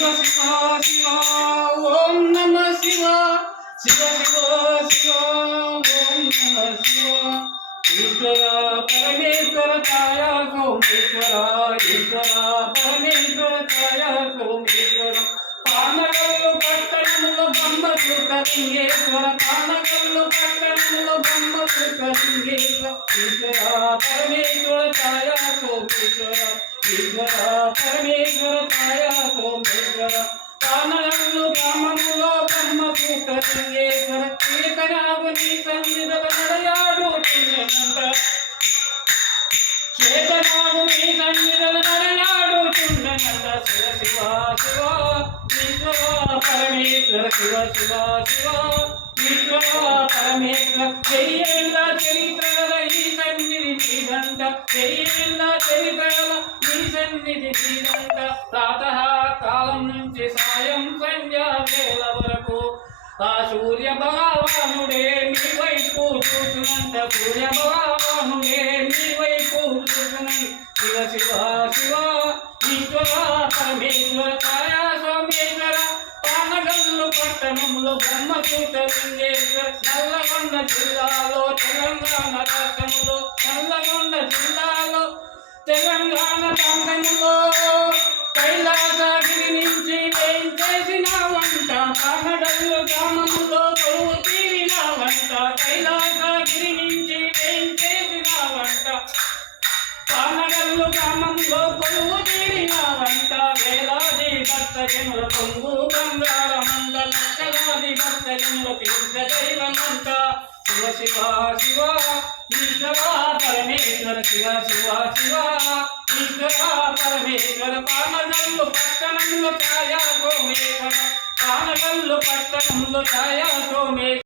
శివ శివ ఓం నమ శివ శివ శివ శివ ఓం నమ శివ ఈశ్వర పరమేశ్వర ఛాయ సోమేశ్వర ఈశ్వర పరమేశ్వర ఛాయ సోమేశ్వర పానగల్లు పట్టణములో బ్రహ్మసూత్రలింగేశ్వర పానగల్లు పట్టణములో బ్రహ్మసూత్రలింగేశ్వర ఈశ్వర పరమేశ్వర ఛాయ సోమేశ్వర ఈశ్వర పరమేశ్వర ఛాయ సోమేశ్వర పానగల్లు గ్రామములో బ్రహ్మసూత్రలింగేశ్వర చేతనాగుని సన్నిధుల నడయాడుచున్నంత చేతనాగుని సన్నిధుల నడయాడుచున్నంత శివ శివ శివ ఈశ్వర పరమేశ్వర శివ శివ శివ ఈశ్వర పరమేశ్వర వెయ్యేళ్ళ చరిత్రల ఈ సన్నిధి నీదంట వెయ్యేళ్ళ చరిత్రల ఈ సన్నిధి నీదంట ప్రాతః కాలం నుంచి సాయం సంధ్యా వేళ వరకు ఆ సూర్య భగవానుడే మీ వైపు చూసినంత సూర్య భగవానుడే మీ వైపు చూసినంత శివ శివ శివ ఈశ్వర పరమేశ్వర ఛాయా సోమేశ్వర పానగల్లు పట్టణంలో బ్రహ్మసూత్రలింగేశ్వర నల్లగొండ జిల్లాలో తెలంగాణ రాష్ట్రంలో నల్లగొండ జిల్లాలో తెలంగాణ ప్రాంతంలో కైలాసగిరి నుంచి చేసిన వంట పానగల్లు గ్రామంలో కొలువు తీరిన వంట కైలాసగిరి నుంచి చేసిన వంట పానగల్లు గ్రామంలో కొలువు తీరిన వంట వేలాది భక్తజనుల పొంగు బంగారమంత లక్షలాది భక్తజనుల తీర్థ దైవమంత శివ శివ శివ ఈశ్వర పరమేశ్వర శివ శివ శివ ఈశ్వర పరమేశ్వర పానగల్లు పట్టణంలో ఛాయా సోమేశ్వర పానగల్లు పట్టణంలో ఛాయా సోమేశ్వర